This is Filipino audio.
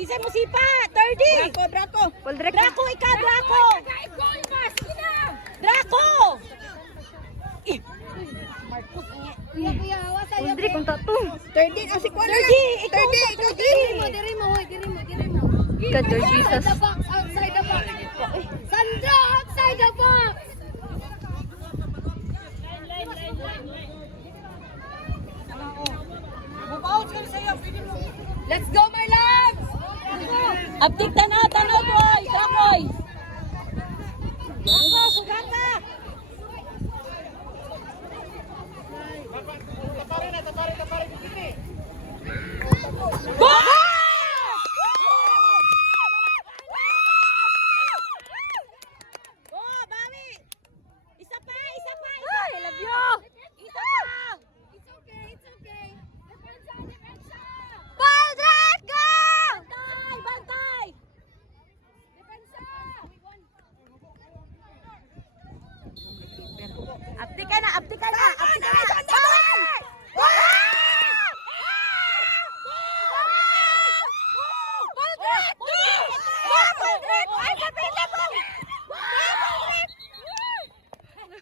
Kisay mo sipa, 30. Draco. Draco, ikaw, Draco. Draco. Marcos, Kuya, hawa sa'yo. Puldrik, kung tato. 13. O si Kuya. 30, ikaw, 30. Diri mo. God, Lord Jesus. Outside the box. Sandra, outside the box. Let's go, my loves! Abtik, tanaw, boy. Dracoy. Draco, sugata. Oh, bawi. Isa pa. Ay, I love you. Isa pa. It's okay. Puldrik, go! Bantay. Apti ka na.